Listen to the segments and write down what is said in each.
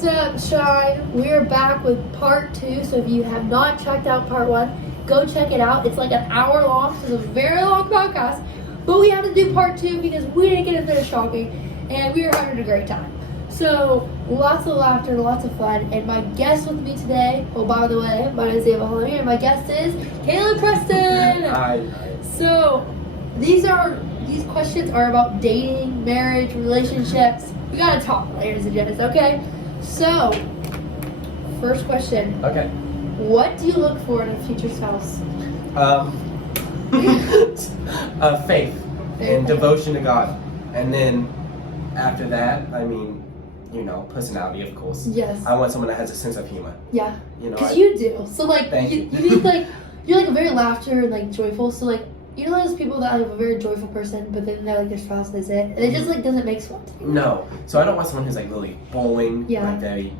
What's up, Shine? We're back with part 2. So if you have not checked out part 1, go check it out. It's like an hour long, so it's a very long podcast. But we had to do part 2 because we didn't get to finish talking, and we were having a great time. So lots of laughter, lots of fun. And my guest with me today, oh, by the way, my name is Ep4, and my guest is Caleb Preston. Hi. So these questions are about dating, marriage, relationships. We gotta talk, ladies and gents, okay? So, first question. Okay. What do you look for in a future spouse? Faith and devotion to God. And then after that, I mean, personality, of course. Yes. I want someone that has a sense of humor. Yeah. Because you do. So, like, you need, like, you're, like, a very laughter and, like, joyful. So, like, you know those people that have a very joyful person, but then they're, like, their spouse is it? And it just, like, doesn't make sense. No. So I don't want someone who's, like, really bowling. Yeah. Like, very,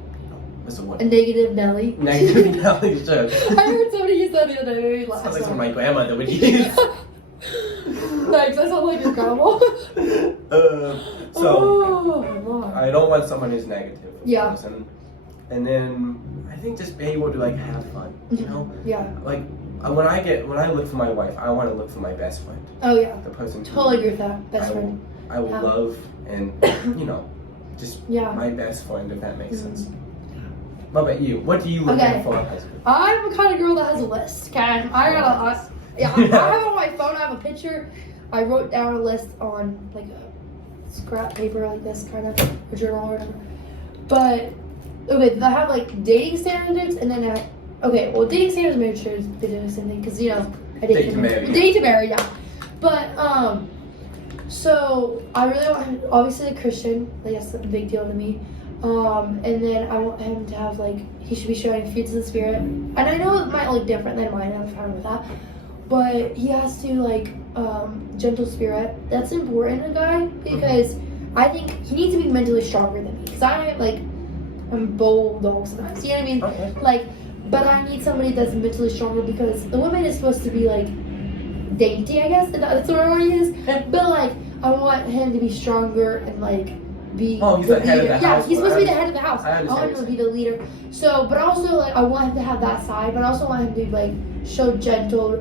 what's the word? A negative Nelly. Negative Nelly, sure. I heard somebody use that the other day. Sounds like something my grandmother would use. Thanks, I sound like your grandma. I don't want someone who's negative. Yeah. And then I think just be able to, like, have fun, you know? Yeah. Like, when I look for my wife, I want to look for my best friend. Oh, yeah. The person Totally agree with that. Best friend. I will love and, just my best friend, if that makes sense. What about you? What do you look for a husband? I'm the kind of girl that has a list, okay? I have it on my phone. I have a picture. I wrote down a list on, like, a scrap paper like this, kind of, a journal or whatever. But, okay, I have, like, dating standards, and then dating standards, marriage standards, they do the same thing, because, I date to marry. Date to marry, yeah. But, so, I really want him, obviously, a Christian. Like, that's a big deal to me. And then I want him to have, like, he should be showing fruits of the Spirit. And I know it might look different than mine, I'm fine with that. But he has to, like, gentle spirit. That's important in a guy, because I think he needs to be mentally stronger than me. Because I'm bold sometimes, you know what I mean? Okay. Like, but I need somebody that's mentally stronger, because the woman is supposed to be, like, dainty, I guess. That's what I want to use. But, like, I want him to be stronger and, like, be he's the head of the house. Yeah, he's supposed to be the head of the house. I want him to be the leader. So, but also, like, I want him to have that side, but I also want him to, like, show a gentle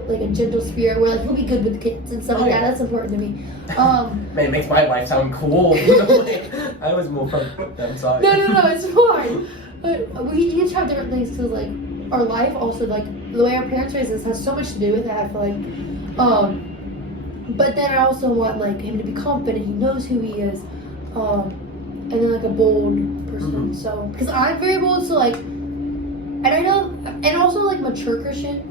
spirit, where, like, he'll be good with kids and stuff like that. That's important to me. Man, it makes my wife sound cool. I was more from I'm sorry. No, it's fine. But we each have different things, because, like, our life also, like, the way our parents raised us has so much to do with it, I feel like. But then I also want, like, him to be confident, he knows who he is. And then, like, a bold person. So, because I'm very bold, so, like, and I know, and also, like, mature Christian.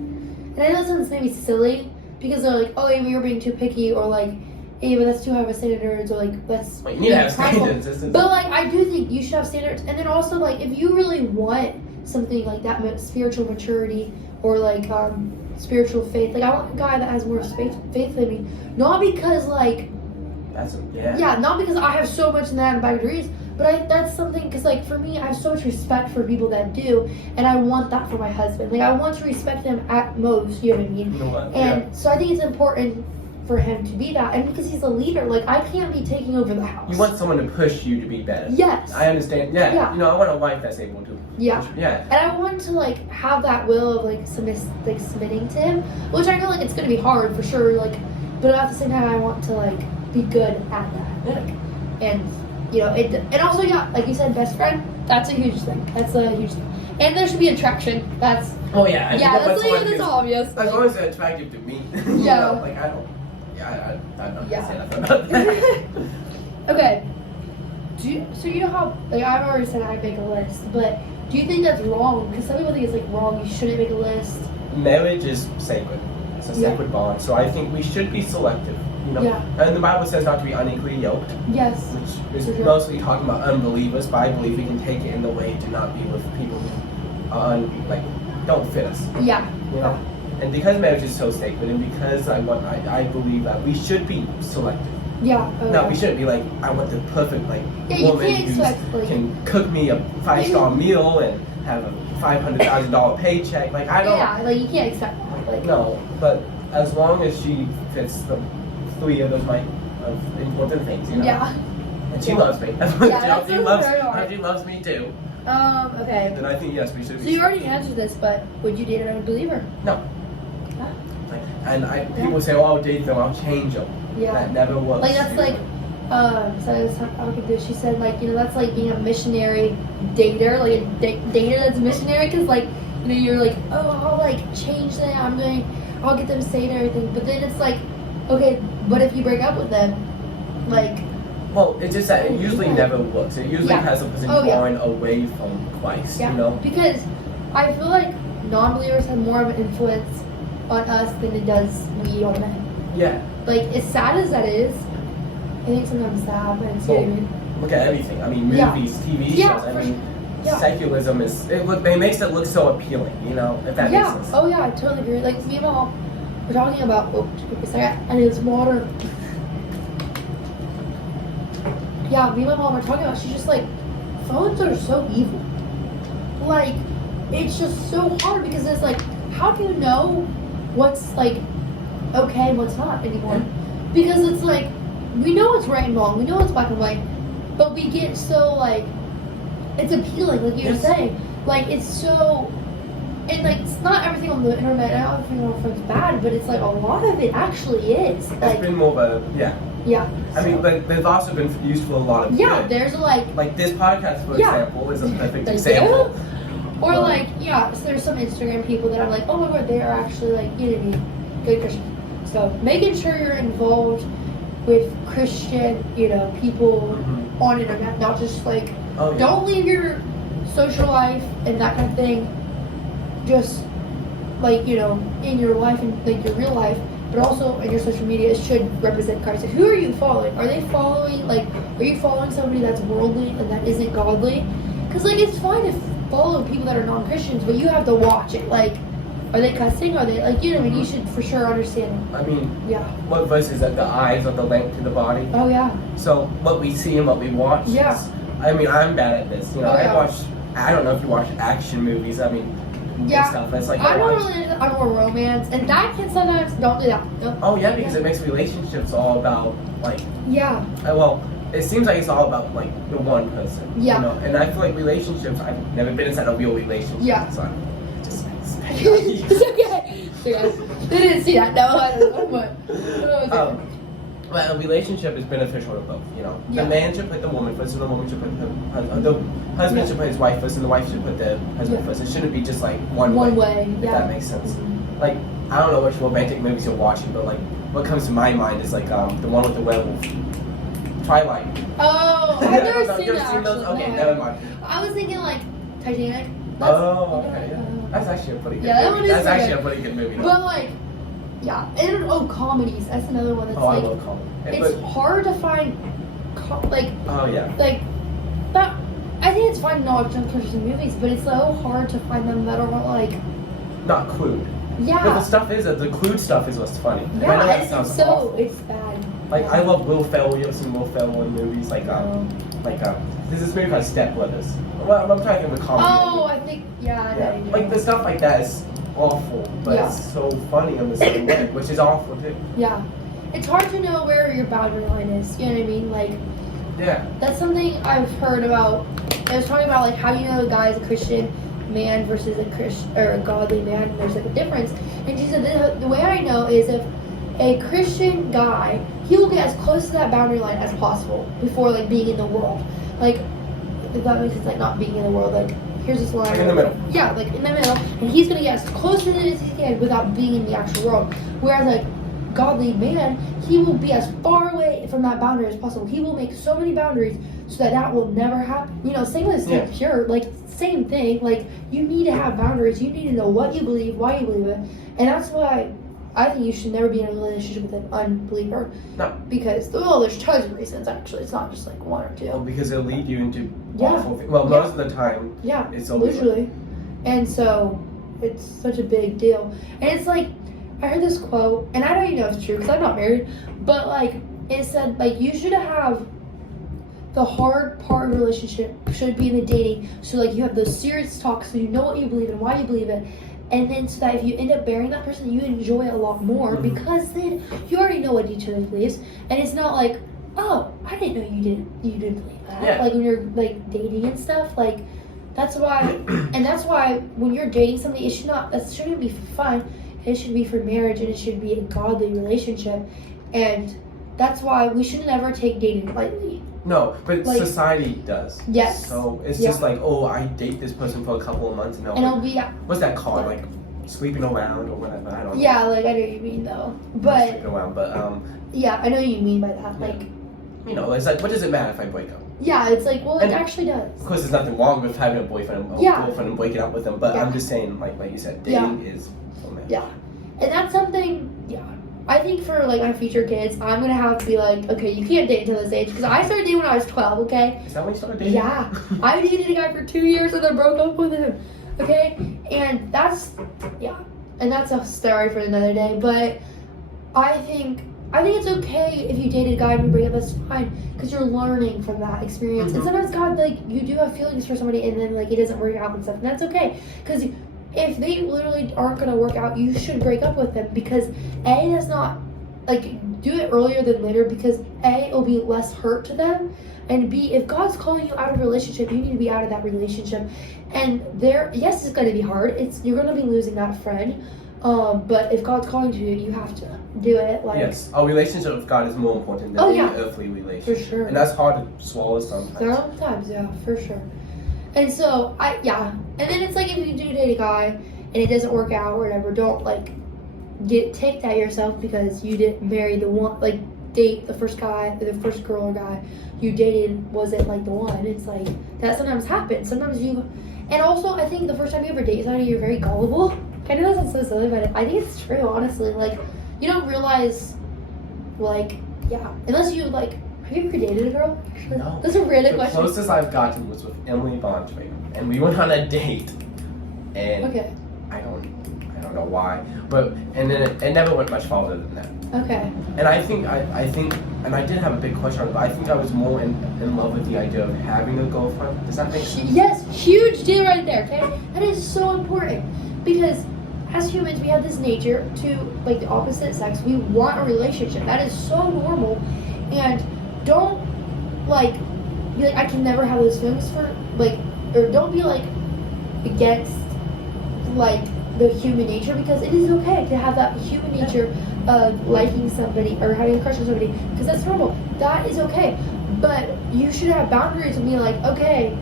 And I know this sounds maybe silly, because they're like, oh, Amy, you're being too picky, or, like, hey, but that's too high of standards, or, like, that's... Well, you need to have standards. But, like, I do think you should have standards. And then also, like, if you really want something like that, spiritual maturity, or, like, spiritual faith, like, I want a guy that has more faith than me. Not because, like... not because I have so much in that and boundaries, but that's something, because, like, for me, I have so much respect for people that do, and I want that for my husband. Like, I want to respect him at most, you know what I mean? And so I think it's important for him to be that, and because he's a leader, like, I can't be taking over the house. You want someone to push you to be better. Yes. I understand. Yeah. I want a wife that's able to. Yeah. Push. Yeah. And I want to, like, have that will of, like, submitting to him, which I know, like, it's gonna be hard for sure, like, but at the same time, I want to, like, be good at that. Like, and and also, like you said, best friend, that's a huge thing. And there should be attraction. That's that's obvious. As long as they're attractive to me. Yeah. Like, I don't say nothing about that. Okay. So you know how, like, I've already said I make a list, but do you think that's wrong? Because some people think it's, like, wrong, you shouldn't make a list. Marriage is sacred. It's a sacred bond. So I think we should be selective. And the Bible says not to be unequally yoked. Yes. Which is mostly talking about unbelievers, but I believe we can take it in the way to not be with people who are don't fit us. Yeah. And because marriage is so sacred, and because I believe that we should be selective. Yeah. No, we shouldn't be like, I want the perfect woman who can cook me a 5-star meal and have a $500,000 paycheck. Like, I don't. Yeah, like, you can't expect that. Like, no, but as long as she fits the 3 of those important things, Yeah. And she loves me. She loves me too. Okay. then I think yes, we should. So you already answered this, but would you date an unbeliever? No. Huh? And people say, "Oh, I'll date them. I'll change them." Yeah. That never works. Like that's like, so I was talking to. She said like, you know, that's like being a missionary dater, like a dater that's missionary, because like, you know, you're like, oh, I'll like change them. I'll get them saved and everything. But then it's like, okay, but if you break up with them, like. Well, it's just that it usually never works. It usually has a person going away from Christ. Yeah. You know. Because I feel like non-believers have more of an influence on us than it does we on them. Yeah. Like, as sad as that is, I think sometimes sad, but it's look at everything. I mean, movies, TV shows. I mean, secularism it makes it look so appealing, you know, if that makes sense. Oh, yeah, I totally agree. Like, me and my mom were talking about, I need some water. Yeah, me and my mom were talking about, she's just like, phones are so evil. Like, it's just so hard because it's like, how do you know what's like okay and what's not anymore? Because it's like, we know what's right and wrong, we know what's black and white, but we get so like, it's appealing, like you were saying. Like, it's so, and like, it's not everything on the internet, not everything on the phone's bad, but it's like, a lot of it actually is. Like, it's been more of a, Yeah. I mean, but they've also been used for a lot of good. There's like this podcast, for example, is a perfect example. Or like, so there's some Instagram people that I'm like, oh my god, they are actually like, you know what I mean, good Christian. So making sure you're involved with Christian, you know, people on internet, not just like, don't leave your social life and that kind of thing just like, you know, in your life and like your real life, but also in your social media, it should represent Christ. Like, who are you following? Are they following, like, are you following somebody that's worldly and that isn't godly? Because, like, it's fine to follow people that are non-Christians, but you have to watch it. Like, are they cussing? Are they, like, you know what I mean? You should for sure understand. I mean, what verse is that? The eyes are the lamp to the body. Oh, yeah. So, what we see and what we watch. Yeah. I mean, I'm bad at this. You know, I don't know if you watch action movies. I mean, stuff. It's like, I'm more romance, and that can sometimes don't do that. Nope. Oh yeah, because it makes relationships all about like. Yeah. Well, it seems like it's all about like the one person. Yeah. You know, and I feel like relationships. I've never been inside a real relationship. Yeah. So just. It's okay. They didn't see that. No, I don't know. But a relationship is beneficial to both, you know. The man should put the woman first, and the woman should put the husband should put his wife first, and the wife should put the husband first. It shouldn't be just like one way. If that makes sense. Like, I don't know which romantic movies you're watching, but like, what comes to my mind is like the one with the werewolf, Twilight. Oh, I've never seen that. Seen those? Okay, never mind. I was thinking like Titanic. Okay, yeah. That's actually a pretty good movie. That's actually a pretty good movie. But like. Yeah, and comedies. That's another one that's like. I love comedy. It's hard to find, like. Oh yeah. Like, that. I think it's fine to watch Christian movies, but it's so hard to find them that are like. Not crude. Yeah. But the stuff is the crude stuff is what's funny. Yeah, it's bad. Like I love Will Ferrell. You ever seen Will Ferrell in movies there's this movie called Step Brothers. Well, I'm talking about comedy. Oh, I think yeah. Like the stuff like that is awful, but it's so funny in the same way, which is awful too. Yeah, it's hard to know where your boundary line is. You know what I mean? Like, that's something I've heard about. I was talking about like how you know a guy is a Christian man versus a Christian or a godly man. There's like a difference, and she said the way I know is if a Christian guy, he will get as close to that boundary line as possible before like being in the world. Like, if that makes sense, like not being in the world, like here's this line. Like in the middle. Yeah, like in the middle, and he's gonna get as close to it as he can without being in the actual world. Whereas like godly man, he will be as far away from that boundary as possible. He will make so many boundaries so that will never happen. You know, same with staying pure, like same thing. Like you need to have boundaries. You need to know what you believe, why you believe it, and that's why I think you should never be in a relationship with an unbeliever. No. Because, well, there's tons of reasons, actually. It's not just, like, one or two. Well, because it'll lead you into awful things. Well, most of the time, it's always usually. And so, it's such a big deal. And it's like, I heard this quote, and I don't even know if it's true, because I'm not married, but, like, it said, like, you should have the hard part of a relationship should be in the dating. So, like, you have those serious talks, so you know what you believe and why you believe it. And then so that if you end up marrying that person, you enjoy it a lot more because then you already know what each other believes, and it's not like, oh, I didn't know you didn't believe that. Yeah. Like when you're like dating and stuff, like That's why, and that's why when you're dating somebody, that shouldn't be for fun. It should be for marriage, and it should be a godly relationship. And that's why we should never take dating lightly. No, but like, society does. Yes. So it's just like, oh, I date this person for a couple of months, and it'll be what's that called? Like sleeping around or whatever. I don't know. Yeah, like I know what you mean though. But sleeping around, but yeah, I know what you mean by that. Like, you know, it's like, what does it matter if I break up? Yeah, it's like, well, it actually does. Of course, there's nothing wrong with having a boyfriend or girlfriend and breaking up with them, but I'm just saying, like you said, dating is for men. Yeah, and that's something. Yeah, I think for like my future kids, I'm gonna have to be like, okay, you can't date until this age because I started dating when I was 12. Okay. Is that when you started dating? Yeah, I dated a guy for 2 years and then broke up with him. Okay, and that's a story for another day. But I think it's okay if you date a guy and you break up. That's fine because you're learning from that experience. And sometimes God, like, you do have feelings for somebody and then like it doesn't work out and stuff, and that's okay because if they literally aren't gonna work out, you should break up with them because A, does not like do it earlier than later because A, it'll be less hurt to them, and B, if God's calling you out of a relationship, you need to be out of that relationship. And yes, it's gonna be hard. You're gonna be losing that friend. But if God's calling to you, you have to do it. Like, yes, our relationship with God is more important than any earthly relationship. For sure. And that's hard to swallow sometimes. Sometimes, yeah, for sure. And so, and then it's like if you do date a guy and it doesn't work out or whatever, don't like get ticked at yourself because you didn't marry the one, like date the first guy, the first girl or guy you dated wasn't like the one. It's like that sometimes happens. Sometimes and also I think the first time you ever date somebody, you're very gullible. I know that sounds so silly, but I think it's true, honestly. Like, you don't realize, like, unless you, like, have you ever dated a girl? No. That's a random question. The closest I've gotten was with Emily Bontrager, and we went on a date, and I don't know why, but, and then it never went much farther than that. Okay. And I think, and I did have a big question on it, but I think I was more in love with the idea of having a girlfriend. Does that make sense? Yes, huge deal right there, okay? That is so important, because as humans, we have this nature to, like, the opposite sex. We want a relationship. That is so normal. And don't, like, be like, I can never have those feelings for, like, or don't be, like, against, like, the human nature, because it is okay to have that human nature of liking somebody or having a crush on somebody, because that's normal. That is okay. But you should have boundaries and be like, okay,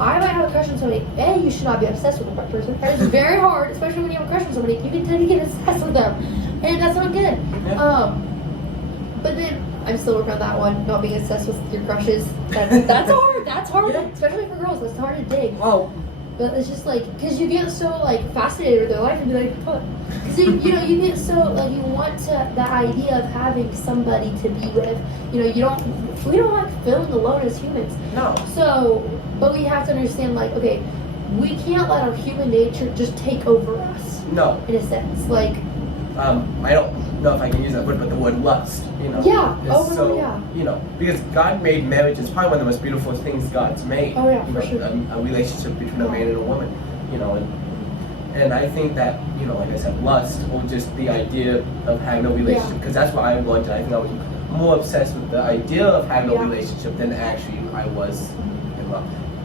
I might have a crush on somebody. You should not be obsessed with that person. That is very hard, especially when you have a crush on somebody. You can tend to get obsessed with them, and that's not good. Yeah. But then I'm still working on that one. Not being obsessed with your crushes. That's hard. That's hard, especially for girls. That's hard to dig. Well, but it's just like because you get so like fascinated with their life and be like, oh, because you get so like you want that idea of having somebody to be with. We don't like feeling alone as humans. No. So. But we have to understand, like, okay, we can't let our human nature just take over us. No. In a sense, like. I don't know if I can use that word, but the word lust, Yeah. Because God made marriage. It's probably one of the most beautiful things God's made. Oh yeah, for sure. A relationship between a man and a woman, and I think that, like I said, lust, or just the idea of having a relationship, because that's what I wanted. I think I was more obsessed with the idea of having a relationship than actually I was in love.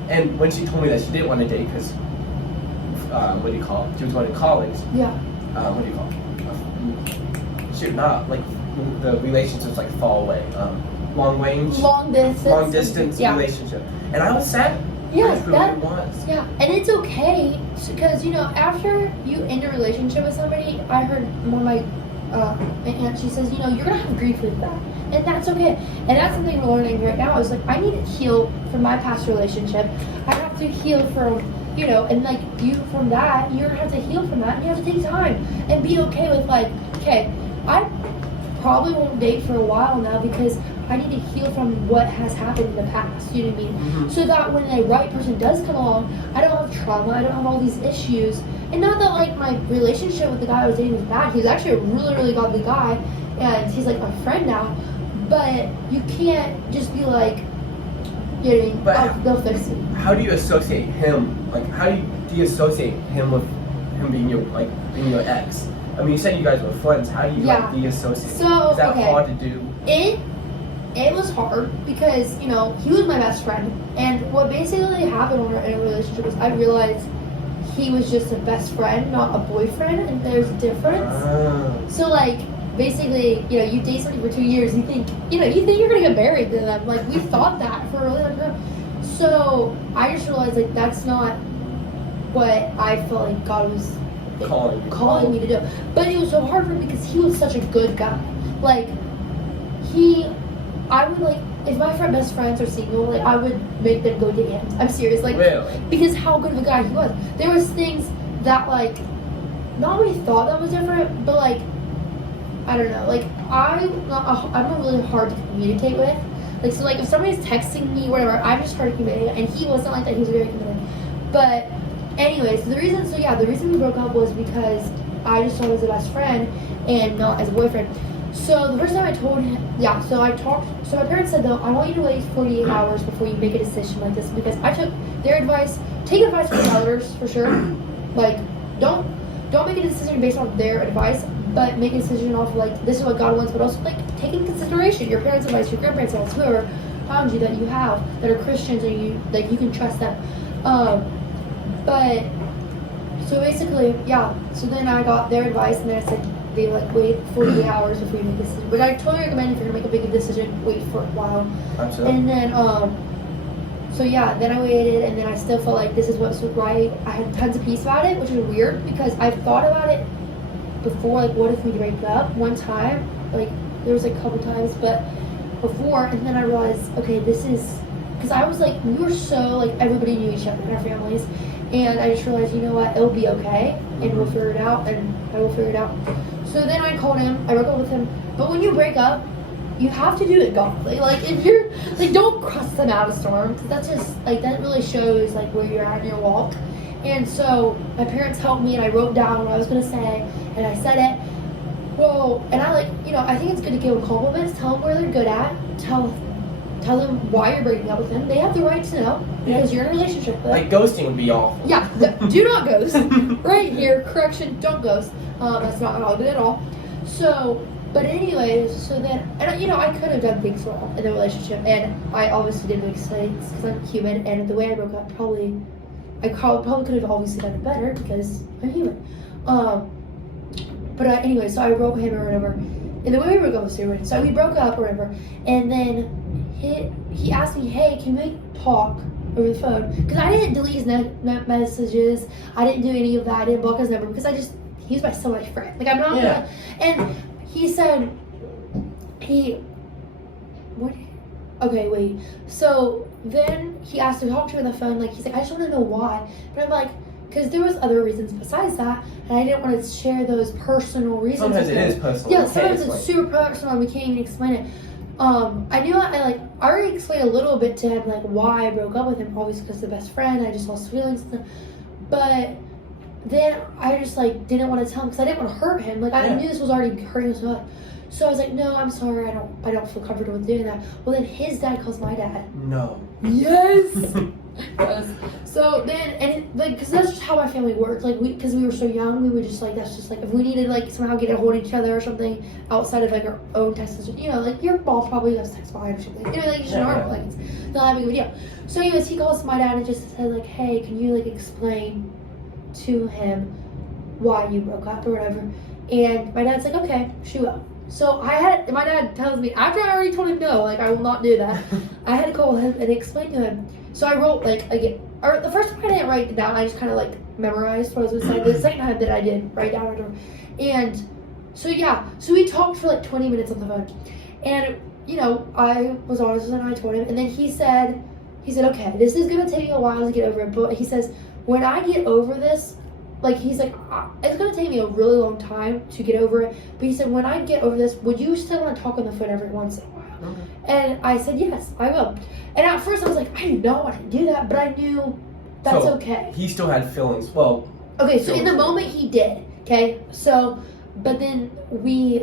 And when she told me that she didn't want to date because, what do you call it? She was going to college. Yeah. What do you call it? Not like the relationships like far away. Long range. Long distance relationship. And I was sad. Yeah, that was. Yeah, and it's okay because after you end a relationship with somebody, I heard one of my aunt, she says, you're gonna have grief with that. And that's okay. And that's something we're learning right now. Is like, I need to heal from my past relationship. I have to heal from, and like you from that, you're gonna have to heal from that, and you have to take time and be okay with like, okay, I probably won't date for a while now because I need to heal from what has happened in the past. You know what I mean? Mm-hmm. So that when the right person does come along, I don't have trauma. I don't have all these issues. And not that like my relationship with the guy I was dating was bad. He was actually a really, really godly guy, and he's like my friend now. But you can't just be like, they'll fix it. How do you associate him? Like, how do you associate him with him being your ex? I mean, you said you guys were friends. How do you deassociate? So, is that hard to do? it was hard because, you know, he was my best friend. And what basically happened in a relationship was I realized he was just a best friend, not a boyfriend, and there's a difference. So, like, basically, you know, you date somebody for 2 years, you think you're gonna get married to them. Like, we thought that for a really long time. So, I just realized, like, that's not what I felt like God was calling me to do. But it was so hard for me because he was such a good guy. Like, I would, like, if my best friends are single, like, I would make them go date him. I'm serious. Like, really? Because how good of a guy he was. There was things that, like, not really thought that was different, but, like, I don't know. Like, I'm really hard to communicate with. Like, so, like, if somebody's texting me, whatever, I'm just hard to communicate. And he wasn't like that. He was very committed. But, anyways, the reason we broke up was because I just saw him as a best friend and not as a boyfriend. So the first time I told him, so my parents said, though, I want you to wait 48 hours before you make a decision like this, because I took their advice. Take advice from others, for sure. Like, don't make a decision based on their advice, but make a decision off of, like, this is what God wants, but also, like, take into consideration your parents' advice, your grandparents' advice, whoever around you that you have that are Christians and you can trust them. But, so basically, so then I got their advice, and then I said, they like wait 48 hours before you make a decision. But I totally recommend if you're gonna make a big decision, wait for a while. Absolutely. And then then I waited, and then I still felt like this is what's right. I had tons of peace about it, which is weird because I've thought about it before. Like, what if we break up? One time, like there was like a couple times, but before, and then I realized, okay, this is because I was like, we were so like everybody knew each other in our families, and I just realized, you know what, it'll be okay, and we'll figure it out, and I will figure it out. So then I called him, I broke up with him. But when you break up, you have to do it godly. Like, if you're, like, don't cross them out of storm. Because that's just, like, that really shows, like, where you're at in your walk. And so my parents helped me, and I wrote down what I was going to say, and I said it. Well, and I, like, you know, I think it's good to give them compliments. Tell them where they're good at. Tell them why you're breaking up with them. They have the right to know, because you're in a relationship with them. Like, ghosting would be awful. Yeah, do not ghost. Right here, correction, don't ghost. That's not how I did at all. So, but anyways, so then, and you know, I could have done things wrong in the relationship, and I obviously did make mistakes because I'm human, and the way I broke up, I probably could have obviously done it better because I'm human. Anyway, so I wrote him or whatever, and the way we broke up was stupid. So we broke up or whatever, and then he asked me, hey, can we talk over the phone? Because I didn't delete his messages, I didn't do any of that, I didn't block his number, because he's my so much friend. Like, I'm not gonna, and he said, okay, wait. So then he asked to talk to me on the phone, like, he's like, I just want to know why. But I'm like, because there was other reasons besides that, and I didn't want to share those personal reasons. Sometimes it is personal. Yeah, sometimes it's super personal, and we can't even explain it. I already explained a little bit to him, like, why I broke up with him, obviously because the best friend, I just lost feelings and stuff. But then I just, like, didn't want to tell him because I didn't want to hurt him. Like, I knew this was already hurting him so much. So I was like, no, I'm sorry, I don't feel comfortable with doing that. Well, then his dad calls my dad. No. Yes! Yes. So then, because that's just how my family worked. Like, because we were so young, we would just, like, that's just, like, if we needed, like, somehow get a hold of each other or something outside of, like, our own text, you know, like, your mom probably does text behind or something. You know, like, it's normal. Like, it's not that big of a deal. So anyways, he calls my dad and just said, like, hey, can you, like, explain to him why you broke up or whatever? And my dad's like, okay, she will. So my dad tells me, after I already told him no, like, I will not do that, I had to call him and explain to him. So I wrote, like, again, or the first time I didn't write it down, I just kind of, like, memorized what I was going to say. The second time that I did write down it. And so, so we talked for, like, 20 minutes on the phone. And, you know, I was honest and I told him. And then he said, okay, this is going to take me a while to get over it. But he says, when I get over this, like, he's like, it's going to take me a really long time to get over it. But he said, when I get over this, would you still want to talk on the phone every once in a while? Okay. And I said, yes, I will. And at first I was like, I didn't know I could do that, but I knew that's okay. He still had feelings. Well. Okay, so in the moment he did, okay? So, but then we,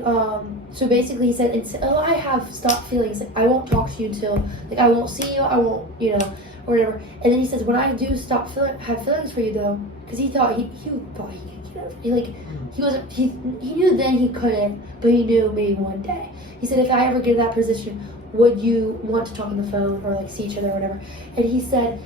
so basically he said, until I have stopped feelings, like, I won't talk to you until, like, I won't see you, I won't, you know, or whatever. And then he says, when I do stop have feelings for you, though, because he thought he thought he could get over it. Like, he knew then he couldn't, but he knew maybe one day. He said, if I ever get in that position, would you want to talk on the phone or like see each other or whatever? And he said,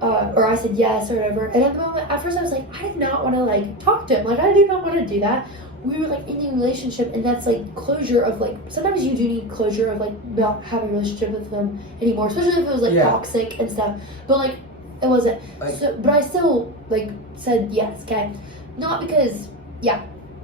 or I said yes or whatever. And at the moment, at first I was like, I did not want to like talk to him. Like I do not want to do that. We were like in a relationship, and that's like closure of like, sometimes you do need closure of like not having a relationship with them anymore, especially if it was like toxic and stuff. But like it wasn't. So, but I still like said yes, okay? Not because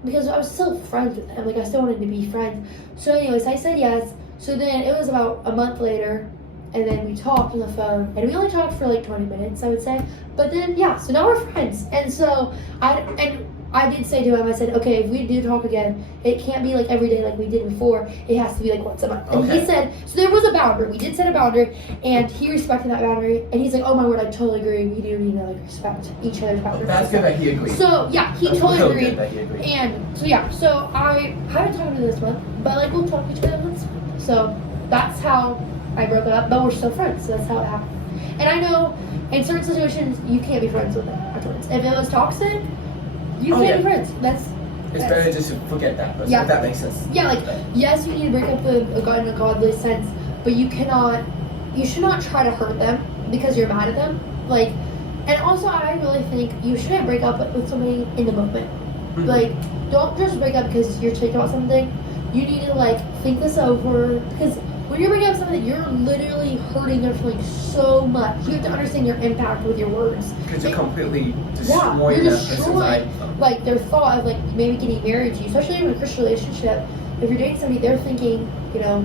because I was still friends with him. Like I still wanted to be friends. So anyways, I said yes. So then it was about a month later, and then we talked on the phone, and we only talked for like 20 minutes, I would say. But then so now we're friends. And so I did say to him, I said, okay, if we do talk again, it can't be like every day like we did before. It has to be like once a month. And he said, so there was a boundary. We did set a boundary, and he respected that boundary. And he's like, oh my word, I totally agree. We do need to like respect each other's boundaries. That's good that he agreed. So he totally agreed. Good that he agreed. And so I haven't talked to him this month, but like we'll talk to each other once. So that's how I broke it up. But we're still friends. So that's how it happened. And I know in certain situations you can't be friends with them afterwards. If it was toxic, you can't be friends. It's better just to forget that person, if that makes sense. Yeah, like, yes, you need to break up in a godly sense, but you should not try to hurt them because you're mad at them. Like, and also I really think you shouldn't break up with somebody in the moment. Mm-hmm. Like, don't just break up because you're thinking about something. You need to, like, think this over, because when you're breaking up something, you're literally hurting their feelings so much. You have to understand your impact with your words. Because you're completely destroying that person's life. Like their thought of like maybe getting married to you, especially in a Christian relationship. If you're dating somebody, they're thinking,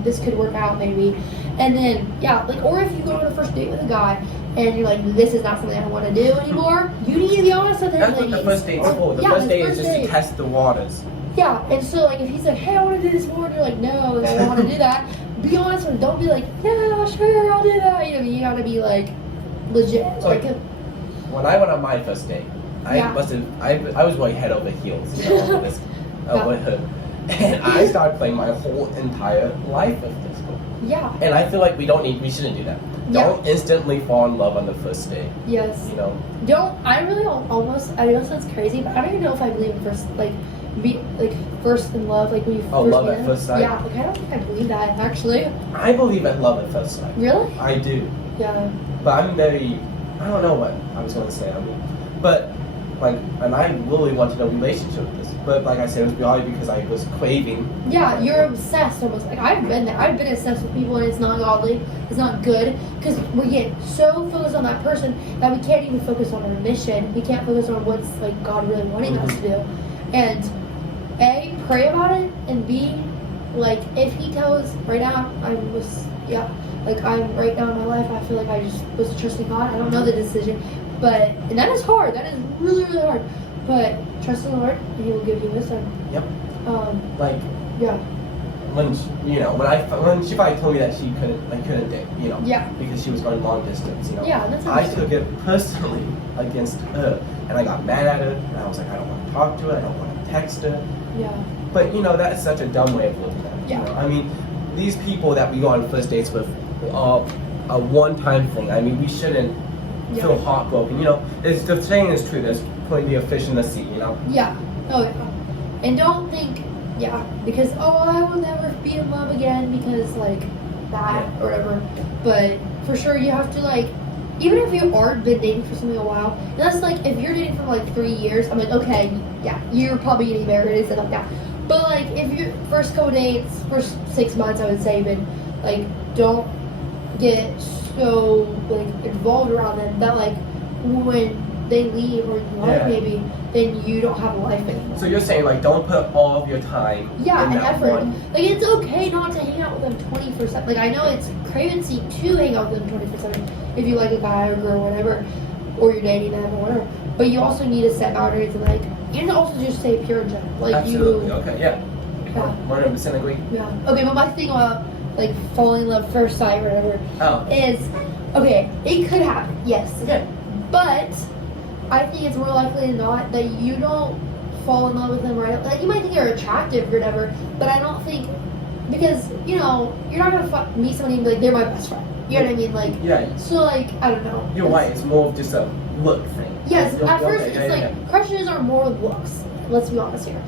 this could work out maybe. And then like, or if you go on a first date with a guy and you're like, this is not something I want to do anymore, you need to be honest with him. That's what the first date's for. The first date is just to test the waters. Yeah, and so like if he's like, hey, I want to do this more, and you're like, no, I don't want to do that. Be honest with him. Don't be like, yeah, sure, I'll do that. You gotta be like legit. So like when I went on my first date, I was going head over heels, with her, and I started playing my whole entire life with this girl. Yeah. And I feel like we shouldn't do that. Don't instantly fall in love on the first date. Yes. I know it sounds crazy, but I don't even know if I believe in first first in love, like when you first love at first sight? Yeah, like I don't think I believe that actually. I believe in love at first sight. Really? I do. Yeah. But I don't know what I was going to say. But like, and I really want to know relationship with this. But like I said, it was probably because I was craving. Yeah, you're obsessed almost. Like I've been there. I've been obsessed with people, and it's not godly. It's not good because we get so focused on that person that we can't even focus on our mission. We can't focus on what's like God really wanting us to do. And A, pray about it, and B, like if he tells right now, I'm right now in my life, I feel like I just was trusting God. I don't know the decision, and that is hard. That is really, really hard. But trust in the Lord, and He will give you wisdom. Yep. When she finally told me that I couldn't date, because she was going long distance, that's I took it personally against her, and I got mad at her, and I was like, I don't want to talk to her, I don't want to text her. Yeah. But that's such a dumb way of looking at it. Yeah. I mean, these people that we go on first dates with are a one-time thing. I mean, we shouldn't feel heartbroken. The saying is true. There's going to be a fish in the sea. Yeah. Oh yeah. And don't think. Yeah, because I will never be in love again because like that or whatever. But for sure you have to like, even if you aren't been dating for something a while, and that's like if you're dating for like 3 years, I'm like, okay, yeah, you're probably getting married and stuff like that. But like if your first couple dates, first 6 months, I would say, even like don't get so like involved around them that like when they leave or maybe, then you don't have a life anymore. So you're saying like don't put all of your time and effort. One. Like it's okay not to hang out with them 24/7. Like I know it's crazy to hang out with them 24/7 if you like a guy or girl or whatever, or you're dating them or whatever. But you also need to set boundaries and also just stay pure in general. Like absolutely. Okay. Yeah. 100% agree. Yeah. Okay, but my thing about like falling in love first sight or whatever is it could happen. Yes. Okay. But I think it's more likely than not that you don't fall in love with them right. Like you might think they're attractive or whatever, but I don't think because you're not gonna meet somebody and be like they're my best friend. You know what I mean? Like So like I don't know. You're right. It's more of just a look thing. Yes. At first it's like crushes are more looks. Let's be honest here.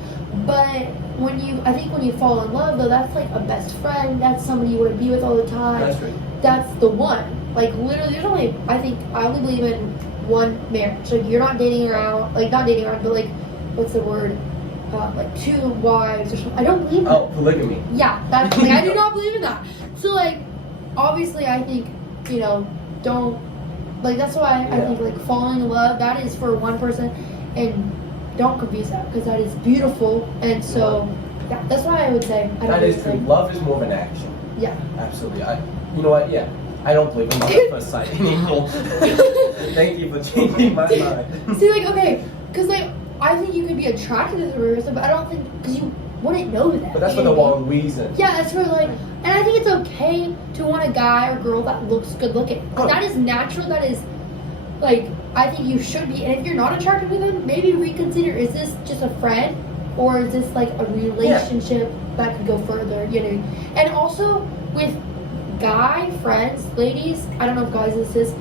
But I think when you fall in love, though, that's like a best friend. That's somebody you want to be with all the time. That's right. That's the one. Like literally, I only believe in one marriage. Like you're not dating around, like not dating around, but like, what's the word? Like 2 wives or something. I don't believe in Oh, polygamy. Yeah, that's like, I do not believe in that. So like, obviously, I think don't like. That's why I think like falling in love, that is for one person, and don't confuse that because that is beautiful. And so yeah, that's why I would say that is true. Love is more of an action. Yeah, absolutely. You know what? Yeah, I don't believe in love at first sight anymore. Thank you for changing my mind. See, like okay, because like. I think you could be attracted to the person, but I don't think because you wouldn't know that. But that's for the wrong reason. Yeah, that's for like, and I think it's okay to want a guy or girl that looks good looking. Oh. That is natural. That is, like, I think you should be. And if you're not attracted to them, maybe reconsider: is this just a friend, or is this like a relationship that could go further? You know, and also with guy friends, ladies. I don't know if guys this is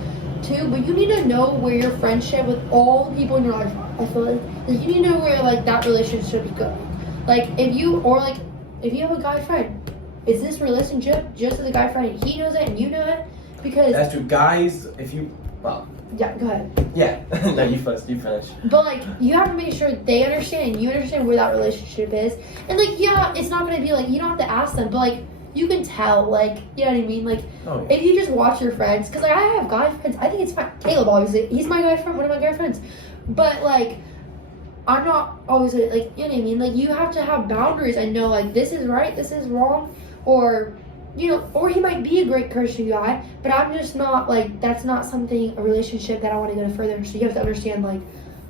too, but you need to know where your friendship with all the people in your life are. I feel like you need to know where like that relationship is going. Like if you have a guy friend, is this relationship just as a guy friend? He knows it and you know it because that's true. Guys, yeah, go ahead. Yeah, no, you first. You finish. But like you have to make sure they understand and you understand where that relationship is, and like it's not gonna be like you don't have to ask them, but like. You can tell, like, you know what I mean? Like, if you just watch your friends, because, like, I have guy friends. I think it's fine. Caleb, obviously. He's my guy friend, one of my guy friends. But, like, I'm not always, like, you know what I mean? Like, you have to have boundaries and know, like, this is right, this is wrong. Or, or he might be a great Christian guy, but I'm just not, like, that's not something, a relationship that I want to go further. So you have to understand, like,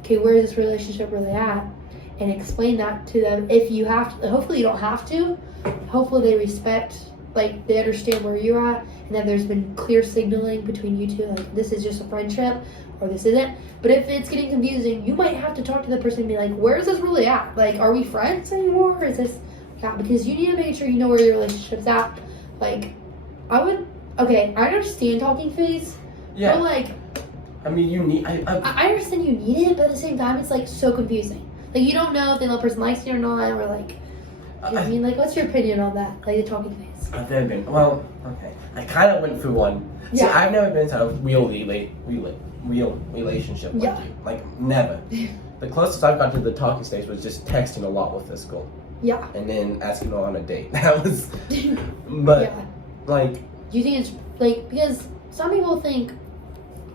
okay, where is this relationship really at? And explain that to them if you have to. Hopefully you don't have to. Hopefully they respect, like they understand where you're at and that there's been clear signaling between you two, like this is just a friendship or this isn't. But if it's getting confusing, you might have to talk to the person and be like, where is this really at? Like, are we friends anymore? Or is this, because you need to make sure you know where your relationship's at. Like, I understand talking phase. Yeah. But like, I mean, you need, I understand you need it, but at the same time, it's like so confusing. Like, you don't know if the other person likes you or not, or like, you know what I mean? Like, what's your opinion on that? Like, the talking phase? I've never been, okay. I kind of went through one. Yeah. See, I've never been to a real relationship with you. Like, never. The closest I've got to the talking stage was just texting a lot with this girl. Yeah. And then asking her on a date. That was, but, like. Do you think it's, like, because some people think,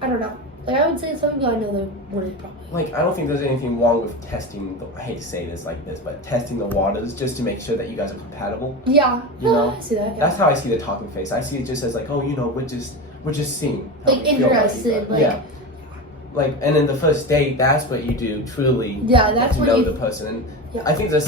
I don't know. Like, I would say some people I know that wouldn't probably. Like, I don't think there's anything wrong with testing, I hate to say this like this, but testing the waters just to make sure that you guys are compatible. Yeah. You know? I see that, yeah. That's how I see the talking phase. I see it just as like, oh, we're just seeing. Like, interested. Like, yeah. Like, and then the first date, that's what you do, truly. Yeah, that's when you know the person. And I think after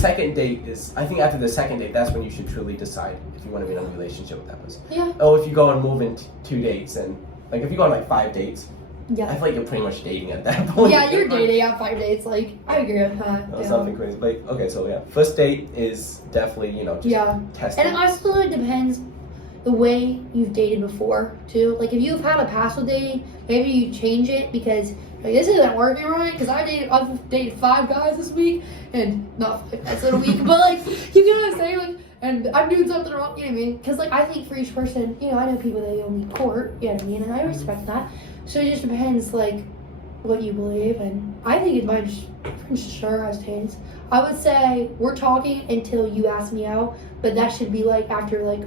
the second date, that's when you should truly decide if you want to be in a relationship with that person. Yeah. Oh, if you go and move in 2 dates, and, like, if you go on, like, 5 dates, yeah. I feel like you're pretty much dating at that point. Yeah, you're dating at 5 dates. Like, I agree with that. No, something crazy. Like, okay, so yeah, first date is definitely, just testing. And it also depends the way you've dated before, too. Like, if you've had a past with dating, maybe you change it because, like, this isn't working right. Because I've dated 5 guys this week, and not 5 guys in a week, but, like, you know what I'm saying? Like, and I'm doing something wrong, you know what I mean? Because, like, I think for each person, I know people that only court, you know what I mean? And I respect that. So it just depends, like, what you believe, and I think mine's sure has changed. I would say we're talking until you ask me out, but that should be, like, after, like,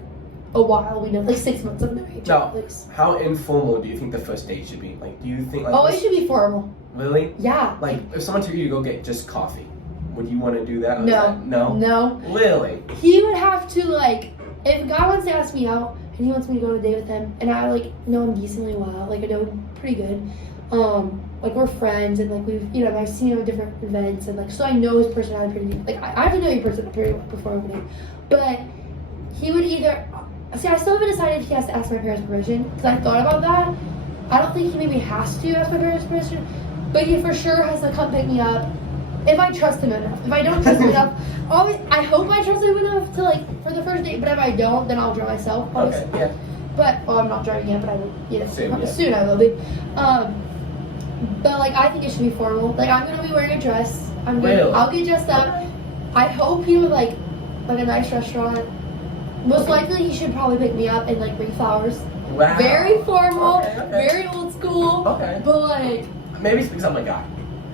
a while, we know, like 6 months of marriage. Now, how informal do you think the first date should be? Like, do you think, like... it should be formal. Really? Yeah. Like, if someone took you to go get just coffee, would you want to do that? No. No? No. Really? He would have to, like, if a guy wants to ask me out, and he wants me to go on a date with him, and I, like, know him decently well, like, I know him pretty good, like, we're friends, and, like, we've, I've seen him at different events, and, like, so I know his personality pretty good. Like, I have to know your personality pretty well before opening, but he would either, I still haven't decided if he has to ask my parents' permission, because I thought about that. I don't think he maybe has to ask my parents' permission, but he for sure has to come pick me up, if I trust him enough. If I don't trust him enough, I hope I trust him enough to, like, for the first date, but if I don't, then I'll drive myself, obviously. Okay, yeah. But, I'm not driving yet, but I will, soon I will be. But, like, I think it should be formal. Like, I'm gonna be wearing a dress. I'll get dressed up. I hope he would like a nice restaurant. Most likely, he should probably pick me up and like bring flowers. Wow. Very formal, Okay. very old school. Okay. But like, maybe speak something like guy.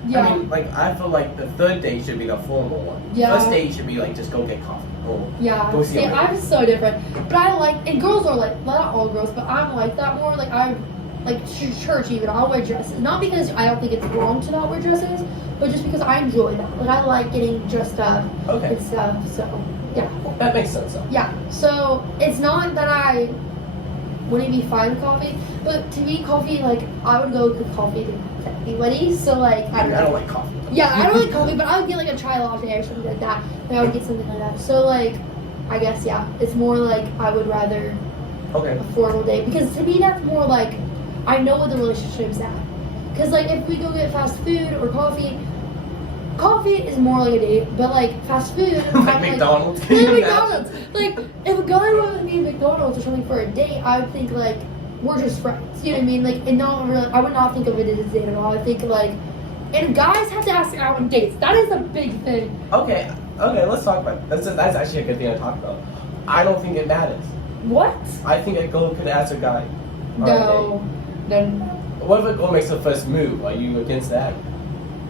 yeah. I mean, like I feel like the third date should be the formal one. Yeah. First date should be like just go get coffee. Or Yeah. go see See, a movie. I'm so different. But I like, and girls are like, not all girls, but I'm like that more. Like I, like church even, I'll wear dresses. Not because I don't think it's wrong to not wear dresses, but just because I enjoy that. Like I like getting dressed up and stuff. So yeah. That makes sense though. Yeah. So it's not that I wouldn't be fine with coffee, but to me, coffee, like I would go get coffee to anybody. So like I don't like coffee. Yeah, I don't like coffee, but I would get like a chai latte or something like that. Like I would get something like that. So like, I guess yeah, it's more like I would rather a formal date because to me that's more like I know what the relationship's at. Because like if we go get fast food or coffee is more like a date, but like fast food, like McDonald's. Like McDonald's. Like if a guy went with me to McDonald's or something for a date, I would think like we're just friends. You know what I mean? Like and not really. I would not think of it as a date at all. I think like. And guys have to ask out on dates. That is a big thing. Okay, let's talk about it. That's actually a good thing to talk about. I don't think it matters. What? I think a girl could ask a guy on a No. What if a girl makes the first move? Are you against that?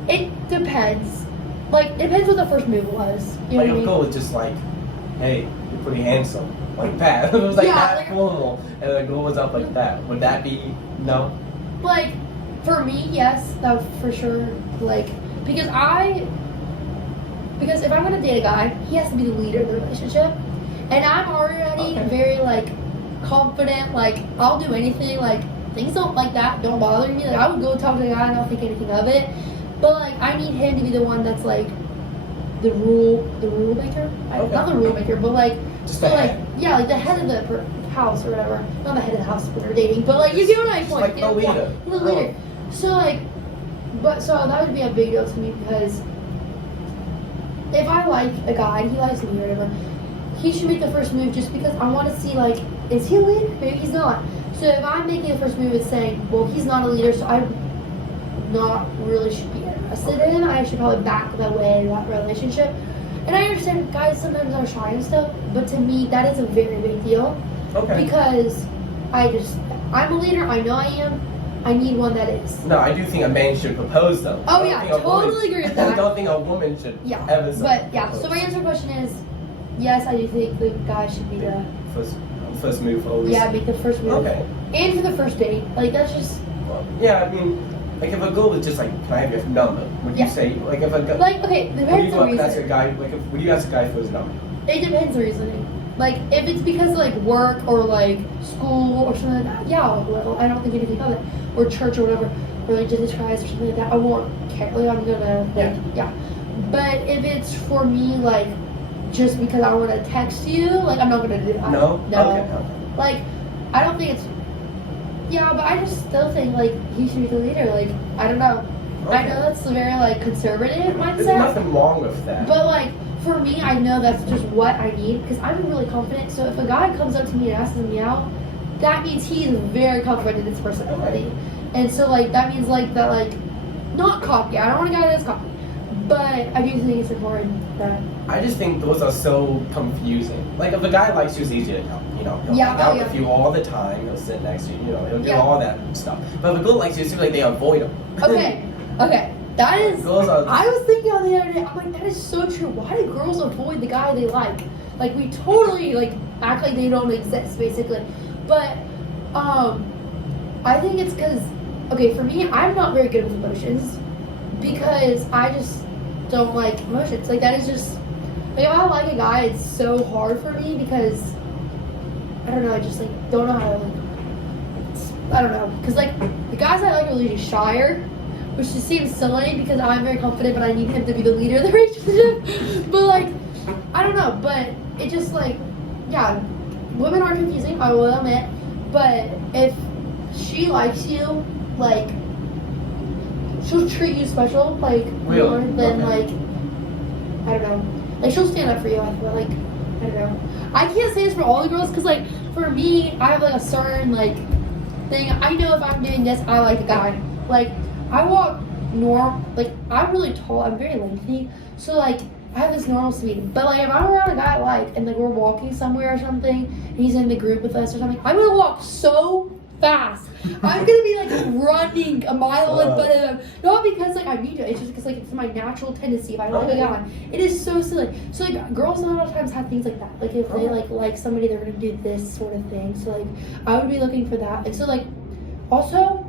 It depends. Like, it depends what the first move was. You know Like what I a mean? girl was just like, hey, you're pretty handsome. Like that. It was like that formal. And the girl was up like that. Would that be no? Like, for me, yes, that would for sure. Like, because if I'm gonna date a guy, he has to be the leader of the relationship. And I'm already very, like, confident. Like, I'll do anything. Like, things don't bother me. Like, I would go talk to a guy and I don't think anything of it. But, like, I need him to be the one that's, like, the rule maker. Not the rule maker, but, like, just so, like, yeah, like, the head of the house or whatever. Not the head of the house when we're dating, but, like, you get what I mean. Like the leader. The leader. So, like, so that would be a big deal to me because if I like a guy and he likes me or whatever, he should make the first move just because I want to see, like, is he a leader? Maybe he's not. So if I'm making the first move and saying, well, he's not a leader, so I not really should be interested in him, I should probably back away in that relationship. And I understand guys sometimes are shy and stuff, but to me, that is a very big deal. Okay. Because I'm a leader, I know I am. I need one that is. No, I do think a man should propose though. Oh yeah, totally agree with that. I don't think a woman should ever But yeah, so my answer to the question is, yes, I do think the guy should be the first move always. Yeah, make the first move. Okay. And for the first date. Like that's just yeah, I mean, like if a girl was just like, can I have your number? Would you say like if a girl like okay, depends the reason. Ask a guy, like would you ask a guy for his number? It depends the reasoning. Like if it's because of like work or like school or something like that, yeah, I don't think anything of it. Or church or whatever, or like Jesus Christ or something like that, I won't care. Like I'm gonna yeah. But if it's for me, like just because I want to text you, like I'm not gonna do that. No. Okay. Like I don't think it's. Yeah, but I just still think like he should be the leader. Like I don't know. Okay. I know that's a very like conservative mindset. There's nothing wrong with that. But like for me, I know that's just what I need because I'm really confident. So if a guy comes up to me and asks me out, that means he's very confident in his personality. And so like that means like that like not cocky. I don't want a guy that's cocky. But I do think it's important that I just think those are so confusing. Like if a guy likes you, it's easy to tell. You know, he'll hang out with you all the time. He'll sit next to you. You know, he'll do all that stuff. But if a girl likes you, it seems like they avoid him. Okay. That is. I was thinking on the other day. I'm like, that is so true. Why do girls avoid the guy they like? Like we totally like act like they don't exist, basically. But I think it's because for me, I'm not very good with emotions because I just don't like emotions. Like that is just like if I like a guy, it's so hard for me because I don't know. I just like don't know how to like. I don't know because like the guys I like are usually shyer, which just seems silly because I'm very confident, but I need him to be the leader of the relationship. But like I don't know. But it just like women are confusing. I will admit. But if she likes you, like she'll treat you special, like more than like I don't know, like she'll stand up for you. I feel like I don't know. I can't say this for all the girls because like for me, I have like a certain like thing. I know if I'm doing this, I like a guy. Like I walk like I'm really tall. I'm very lengthy, so like I have this normal speed. But like if I'm around a guy I like and like we're walking somewhere or something and he's in the group with us or something, I'm gonna walk so fast. I'm gonna be like running a mile in front of them. Not because like I need to, it's just because like it's my natural tendency if I like a guy. It is so silly. So like girls a lot of times have things like that. Like if they like somebody, they're gonna do this sort of thing. So like I would be looking for that. And so like also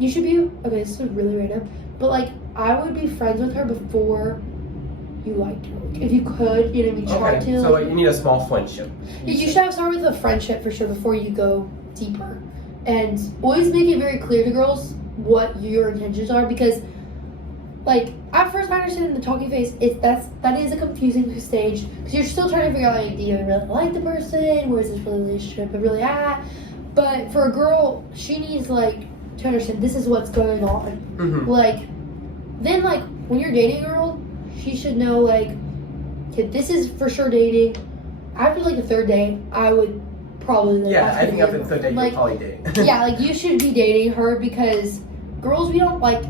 you should be okay, this is really random, but like I would be friends with her before you liked her. Like, if you could, you know what I mean, try to. So like you need a small friendship. Yeah, you should start with a friendship for sure before you go deeper. And always make it very clear to girls what your intentions are, because like at first I understand in the talking phase that is a confusing stage because you're still trying to figure out like, do you really like the person, where's this relationship really at? But for a girl, she needs like to understand this is what's going on. Like then like when you're dating a girl, she should know like, okay, this is for sure dating. After like the third date, I would probably like, I think after the third date, like, you're probably dating. Yeah, like you should be dating her because girls, we don't like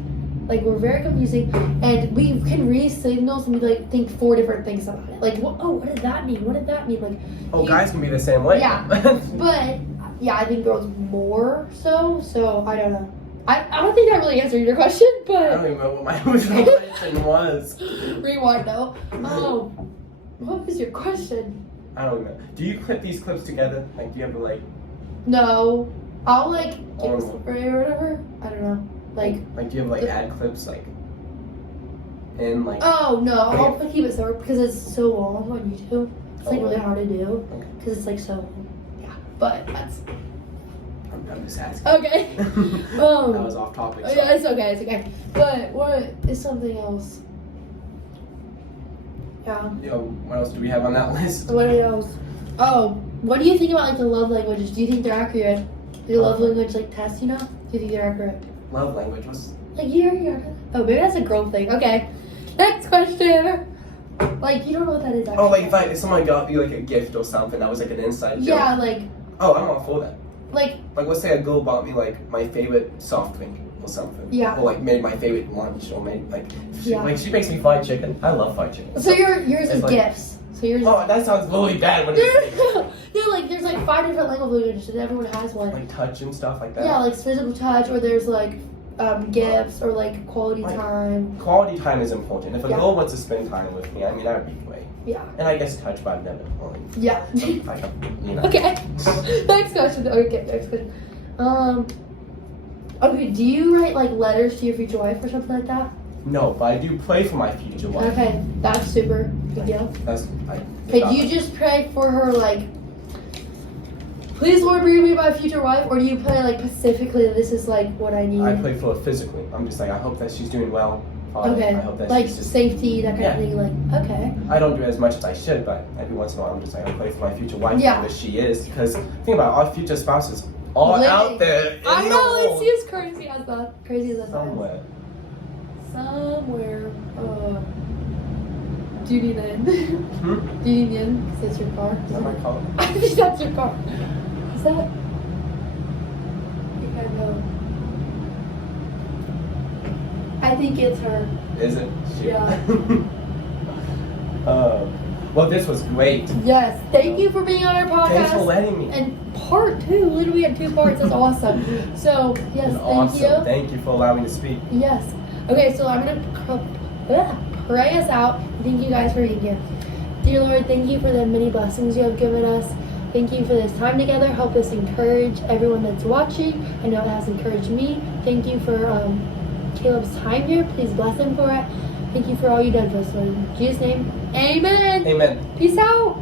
we're very confusing and we can read signals and we like think 4 different things about it. Like, what did that mean? What did that mean? Like, guys can be the same way. Yeah, but yeah, I think girls more so. So I don't know. I don't think that really answered your question, but I don't even know what my original question was. Rewind though. What was your question? I don't know. Do you clip these clips together? Like, do you ever like? No, I'll like give a story or whatever. I don't know. Like do you have like ad clips like? In like. Oh no, I'll keep it short because it's so long on YouTube. It's like really hard to do because it's like so long. Yeah, but that's. I'm just asking. Okay. That was off topic. So. Yeah, it's okay. It's okay. But what is something else? Yeah. Yo, what else do we have on that list? What else? Oh, what do you think about like the love languages? Do you think they're accurate? The love language like tests, you know? Do you think they're accurate? Love language was. Like you're. Oh, maybe that's a girl thing. Okay. Next question. Like you don't know what that is. Actually. Oh, like if someone got you like a gift or something that was like an inside joke. Yeah, like. Oh, I'm all for that. Like let's say a girl bought me like my favorite soft drink or something. Yeah. Or like made my favorite lunch or made like she makes me fried chicken. I love fried chicken. So yours is like, gifts. So yours. Oh, that sounds really bad. No, like there's like 5 different languages and everyone has one. Like touch and stuff like that. Yeah, like physical touch, or there's like gifts, or like quality time. Quality time is important. If a girl wants to spend time with me, I mean that would be great. Yeah. And I guess touch, but I've never. Yeah. You know. Okay. Next question. Okay, next question. Okay, do you write like letters to your future wife or something like that? No, but I do pray for my future wife. Okay, that's super big deal. Okay, do you just pray for her like, please Lord bring me my future wife, or do you pray like specifically this is like what I need? I pray for her physically. I'm just like, I hope that she's doing well. Okay, I hope that like she's just, safety, that kind of thing. Like, okay. I don't do it as much as I should, but every once in a while I'm just like, I pray for my future wife, Yeah. whoever she is, because think about it, our future spouses all out there. I know, it seems crazy as that. Crazy as that. Somewhere. Do you need in? Do you need in? Because that's your car. Is that my car? I think that's your car. Is that? I think I know. I think it's her. Is it? Yeah. Well, this was great. Yes. Thank you for being on our podcast. Thanks for letting me. And part 2. Literally, we had 2 parts. That's awesome. So, yes, thank you. Thank you for allowing me to speak. Yes. Okay, so I'm going to pray us out. Thank you guys for being here. Dear Lord, thank you for the many blessings you have given us. Thank you for this time together. Help us encourage everyone that's watching. I know it has encouraged me. Thank you for Caleb's time here. Please bless him for it. Thank you for all you've done for us, Lord. In Jesus' name, amen. Amen. Peace out.